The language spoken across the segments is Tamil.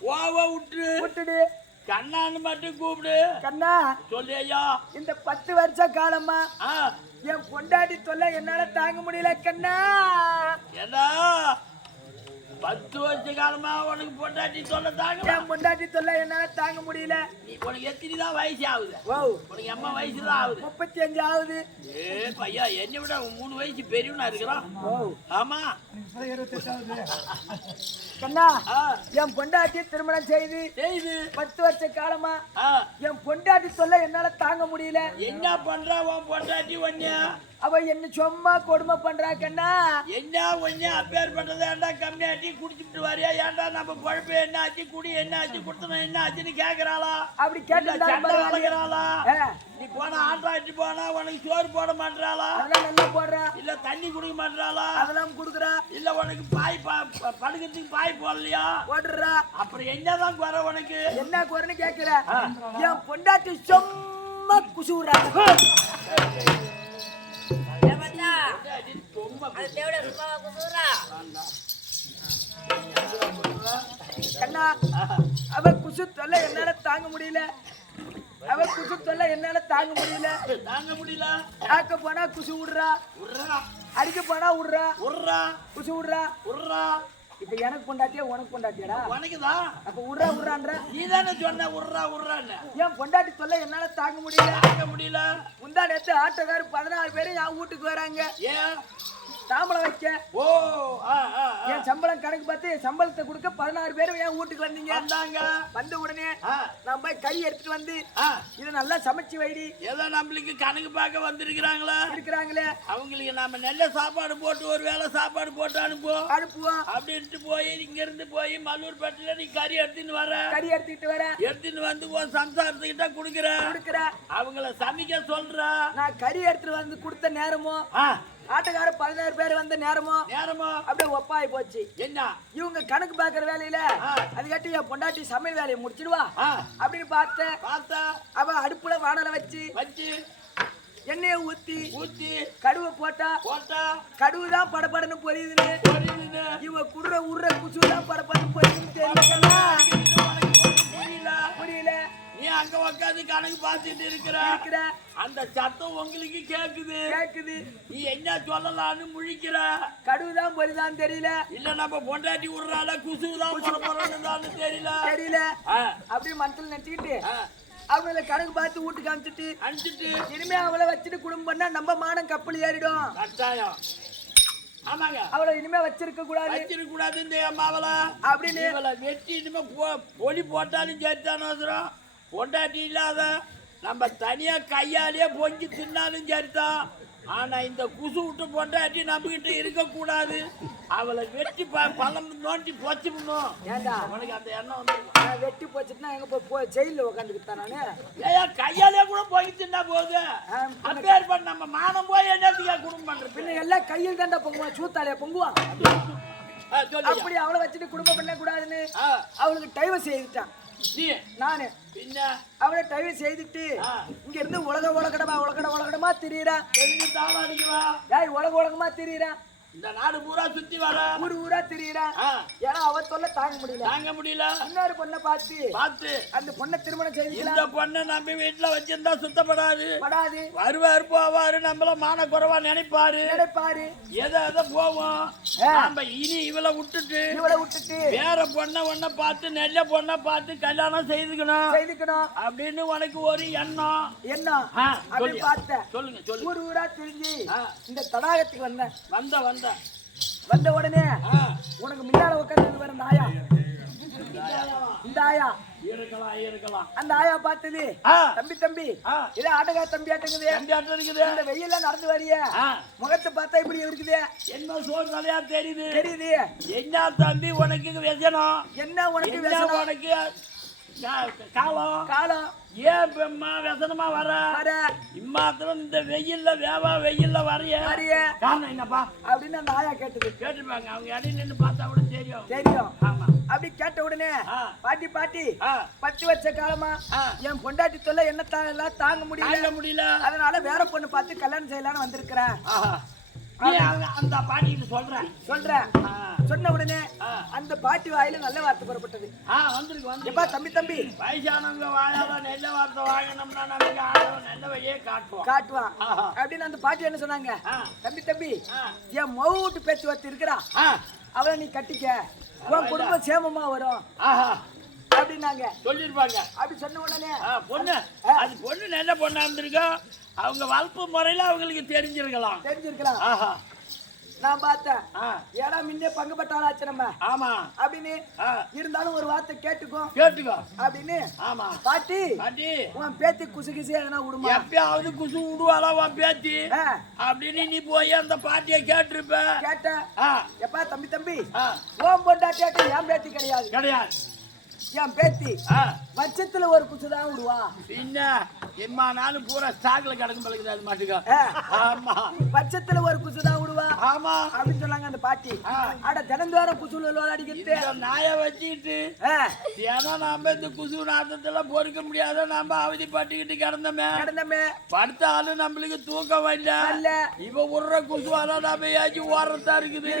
ஓவ விட்டுடு கண்ணான்னு மட்டும் கூப்பிடு. கண்ணா சொல்லு ஐயா. இந்த 10 வருஷ காலமா என் பொண்டாட்டி தொல்லை என்னால தாங்க முடியல கண்ணா. ஏடா 10 வருஷ காலமா உனக்கு பொண்டாட்டி தொல்லை தாங்க? என் பொண்டாட்டி தொல்லை என்னால தாங்க முடியல. நீ உனக்கு எத்தனை தான் வயசு ஆகுது? உனக்கு அம்மா வயசு தான் ஆகுது. 35 ஆகுது. பையா என்னை விட 3 வயசு பெரியவனா இருக்கிறான். ஆமா கண்ணா என் பொண்டாட்டி திருமணம் செய்து 10 வருஷ காலமா என் பொண்டாட்டி தொல்லை என்னால தாங்க முடியல. என்ன பண்றா உன் பொண்டாட்டி? ஒண்ணு அவ என்ன சும்மா கொடுமை பண்றா கண்ணா. என்ன ஒண்ணு அப்பேர் பண்றது? ஏன்டா கம்மியாட்டி குடிச்சுட்டு வரியா? ஏன்டா நம்ம பழப்பு என்ன ஆச்சு, குடி என்ன ஆச்சு, குடுத்தன என்ன ஆச்சுன்னு கேக்குறாளா? அப்படி கேட்டுறாளா? நீ போனா ஆட்டாட்டி போனா உனக்கு சோறு போட மாட்டாளா? நல்லா போடுறா. இல்ல தண்ணி குடிக்க மாட்டாளா? அதெல்லாம் குடுக்குறா. இல்ல உனக்கு பாய் படுக்கிறதுக்கு பாய் போடலையா? போடுறா. அப்புறம் என்னதான் குறை உனக்கு? என்ன குறைன்னு கேக்குற? என் பொண்டாட்டி சும்மா குசுறா. கண்ணா அவ குசு தொல்லை என்னால தாங்க முடியல. அவ குசு தொல்லை என்னால தாங்க முடியல. ஆக்க போனா குசு விடுறா, அடிக்க போனா விடுறா, குசு விடுறா. இப்ப எனக்கு பொண்டாட்டியா உனக்கு பொண்டாட்டியாடா? உனக்குதான். அப்ப விடுறான்ற நீ தானே சொன்ன விடுறான்னு. என் பொண்டாட்டி தொல்லை என்னால தாங்க முடியல. முந்தா நேத்து ஆட்டோக்காரு 14 பேரும் என் வீட்டுக்கு வராங்க. ஏன் தாம்பளம் வைக்க? ஓ என் சம்பளம் கணக்கு பார்த்து சம்பளத்தை கொடுக்க 16 பேரும் என் வீட்டுக்கு வந்தீங்க. வந்த உடனே நான் போய் கறி எடுத்துட்டு வந்து இதை நல்லா சமைச்சு வைடி. ஏதோ நம்மளுக்கு கணக்கு பார்க்க இருக்கிறாங்களே அவங்களுக்கு நாம நல்ல சாப்பாடு போட்டு ஒரு வேளை சாப்பாடு போட்டு அனுப்புவோம் அப்படின்ட்டு போய் இங்க இருந்து போய் மல்லூர்பேட்டையில நீ கறி எடுத்துட்டு வந்து உன் சம்சாரத்துக்கிட்ட குடுக்குற. அவங்கள சமைக்க சொல்ற. நான் கறி எடுத்துட்டு வந்து கொடுத்த நேரமும் ஆட்டக்கார 16 பேர் வந்த நேரமோ அப்படியே ஒப்பாய் போச்சு. என்ன இவங்க கணக்கு பாக்குற வேலையில அது கேட்டு என் பொண்டாட்டி சமையல் வேலையை முடிச்சிடுவா அப்படின்னு பார்த்தா அவ அடுப்புல வானல வச்சு எண்ணெயை ஊத்தி கடுவை போட்டா கடுவுதான் படப்படன்னு பொரியுதுன்னு இவ உருற குசுதான் படப்படன்னு பொரியுதுன்னு புரியல. நீ அங்க உட்காந்து கணக்கு பார்த்துட்டு இருக்கிற அந்த சத்தம் உங்களுக்கு கேக்குது. நீ என்ன சொல்லலான்னு முழிக்கிற. கடுவுதான் பொரிதான் தெரியல. இல்ல நம்ம பொண்டாட்டி விடுறால குசுதான் தெரியல. அப்படி மனசுல நினைச்சுக்கிட்டு அவங்கள கணக்கு பார்த்து வீட்டுக்கு அனுப்பிச்சிட்டு இனிமே அவளை வச்சுட்டு குடும்பம் பண்ணா நம்ம மானம் கப்பல் ஏறிடும். கட்டாயம். ஆமாங்க. அவளை இனிமே வச்சிருக்க கூடாது இந்த அம்மாவளை அப்படின்னு வெட்டி இனிமே பொலி போட்டாலும் சேர்த்தானோசரம். பொண்டாட்டி இல்லாத நம்ம தனியா கையாலேயே பொங்கி தின்னாலும் சரிதான். ஆனா இந்த குசு விட்டு பொண்டாட்டி நம்ம கிட்ட இருக்க கூடாது. அவளை வெட்டி பழம் நோண்டி போச்சுக்கணும். ஏண்டா உனக்கு அந்த எண்ணம் வந்து வெட்டி போச்சுன்னா எங்க போய் ஜெயில உட்காந்துக்கிட்டானே? ஏயா கையாலே கூட பொங்கி தின்னா போகுது. அப்பேர் பண்ண நம்ம மானம் போய் என்னத்துக்கா குடும்பம் பண்ற? பின்ன எல்லாம் கையில் தாண்டா பொங்குவான், சூத்தாலையா பொங்குவான். அப்படி அவளை வச்சுட்டு குடும்பம் பண்ண கூடாதுன்னு அவளுக்கு டைவர்ஸ் செய்துட்டான். நானு அவளை டைவர்ஸ் செய்துட்டு இங்க இருந்து உலகமா திரியறா. உலகமா திரியறா. இந்த நாடு பூரா சுத்தி வர ஊரா திரியறா. ஏன்னா அவ தொல்லை தாங்க முடியல. இன்னொரு பொண்ணை பார்த்து அந்த பொண்ணை திருமணம் செய்து இந்த பொண்ணை நம்ம வீட்டுல வச்சிருந்தா சுத்தப்படாது. வருவாரு போவாரு, நம்மள மான குறைவா நினைப்பாரு. எதை போவோம். நம்ம இனி இவளை விட்டுட்டு வேற பொண்ணை ஒன்ன பார்த்து நல்ல பொண்ணை பார்த்து கல்யாணம் செய்துக்கணும் அப்படின்னு உனக்கு ஒரு எண்ணம். சொல்லுங்க. ஊரா திரிஞ்சு இந்த தடாகத்துக்கு வந்த உடனே உனக்கு முன்னால உட்கார்ந்து வர நாயா, இந்த ஆயா இருக்கலாம். அந்த ஆயா பார்த்தது தம்பி இதே ஆட்டகா தம்பி ஆட்டங்குது. இந்த வெயில நடந்து வரிய முகத்தை பார்த்தா இப்படி இருக்குது. என்ன சோறு தலையா தெரியுது. என்ன தம்பி உனக்கு விசனம்? என்ன உனக்கு காலம் ஏன் விசனமா வர இம்மாத்திரம் இந்த வெயில்ல வரைய காரணம் என்னப்பா அப்படின்னு அந்த ஆயா கேட்டுருப்பாங்க. அவங்க இடையில நின்று பார்த்தா கூட தெரியும். ஆமா. அப்படி கேட்ட உடனே பாட்டி 10 வருஷ காலமா என் பொண்டாட்டி தொல்லை என்ன தாங்க முடியல. அதனால வேற பொண்ணு பார்த்து கல்யாணம் செய்யலான்னு வந்திருக்கிறேன். அந்த பாட்டிட்டு சொல்றேன். சொன்ன உடனே அந்த பாட்டி வாயில நல்ல வார்த்தை புறப்பட்டது. எப்பா தம்பி தம்பி, வயசானவங்க வாயால நல்ல வார்த்தை வாங்கினோம்னா நமக்கு ஆண்டவன் நல்ல வழியே காட்டுவான் அப்படின்னு அந்த பாட்டி என்ன சொன்னாங்க, தம்பி தம்பி என் மவுட்டு பேச்சுவார்த்தை இருக்கிறா, அவளை நீ கட்டிக்க, உன் குடும்பம் சேமமா வரும் அப்படின்னாங்க, சொல்லிருப்பாங்க. அப்படி சொன்ன உடனே பொண்ணு அது பொண்ணு நல்ல பொண்ணா இருந்திருக்கா, அவங்க வளர்ப்பு முறையில அவங்களுக்கு தெரிஞ்சிருக்கலாம். நான் பார்த்தேன், ஏடா முன்னே பங்கு பட்டாளாச்சு நம்ம. ஆமா அப்படின்னு இருந்தாலும் ஒரு வார்த்தை கேட்டுக்கோ அப்படின்னு. ஆமா பாட்டி உன் பேத்தி குசு கிசு எதனா விடுமா, எப்பயாவது குசு விடுவாளா உன் பேத்தி அப்படின்னு நீ போய் அந்த பாட்டியை கேட்டிருப்ப. கேட்ட எப்பா தம்பி தம்பி, உன் பொண்டாட்டியாட்ட என் பேத்தி கிடையாது, என் பேத்தி வருஷத்துல ஒரு குசுதான் விடுவா. பின்ன எம்மா நானும் பூரா ஸ்டாக்ல கிடக்கும் பழகுது அது மாட்டுக்கா. ஆமா வருஷத்துல ஒரு குசுதான் விடுவா. ஆமா அப்படின்னு சொன்னாங்க அந்த பாட்டி. அட தினந்தோறும் குசுல அடிக்கிட்டு நாய வச்சுக்கிட்டு ஏன்னா நாம இந்த குசு நாட்டத்துல பொறுக்க முடியாத நாம அவதி பட்டுக்கிட்டு கிடந்தமே படுத்தாலும் நம்மளுக்கு தூக்கம் வரல. இவ உடுற குசுவால நாம ஏச்சி ஓடுறதா இருக்குது.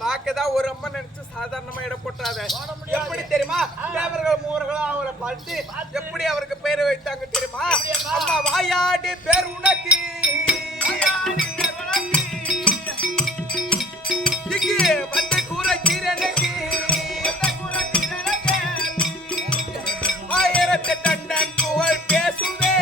பார்க்கதான் ஒரு அம்மா நினைச்சு சாதாரணமா இடம் போட்டாத. எப்படி தெரியுமா, தேவர்கள் மூவர்களும் அவரை பார்த்து எப்படி அவருக்கு பேரை வைத்தாங்க தெரியுமா? அம்மா வாயாடி பேர் உனக்கு வந்து கூற கீரனுக்கு 1000 டன் புகழ் பேசுவே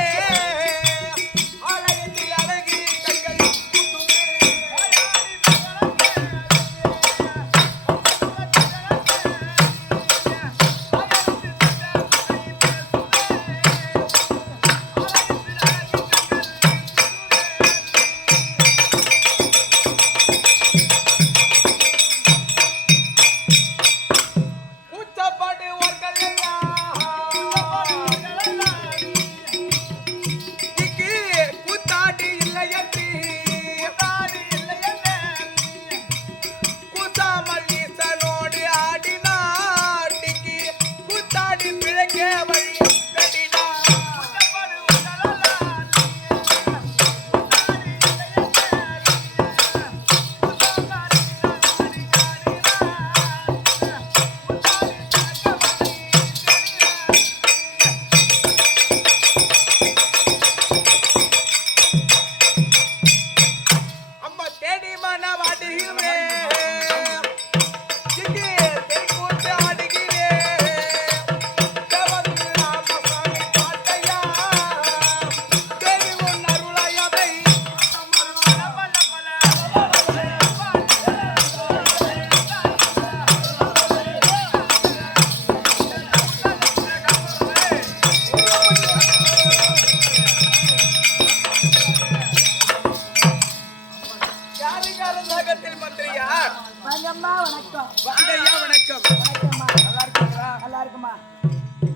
இருக்குமா?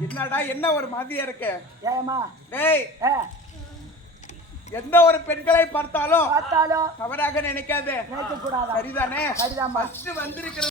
என்னடா என்ன ஒரு மதியம் இருக்கு? ஏமா டேய், எந்த ஒரு பெண்களை பார்த்தாலும் தவறாக நினைக்காதே. நினைக்க கூடாதா? சரிதானே? சரிதாம்மா. ஃபர்ஸ்ட் வந்திருக்கிற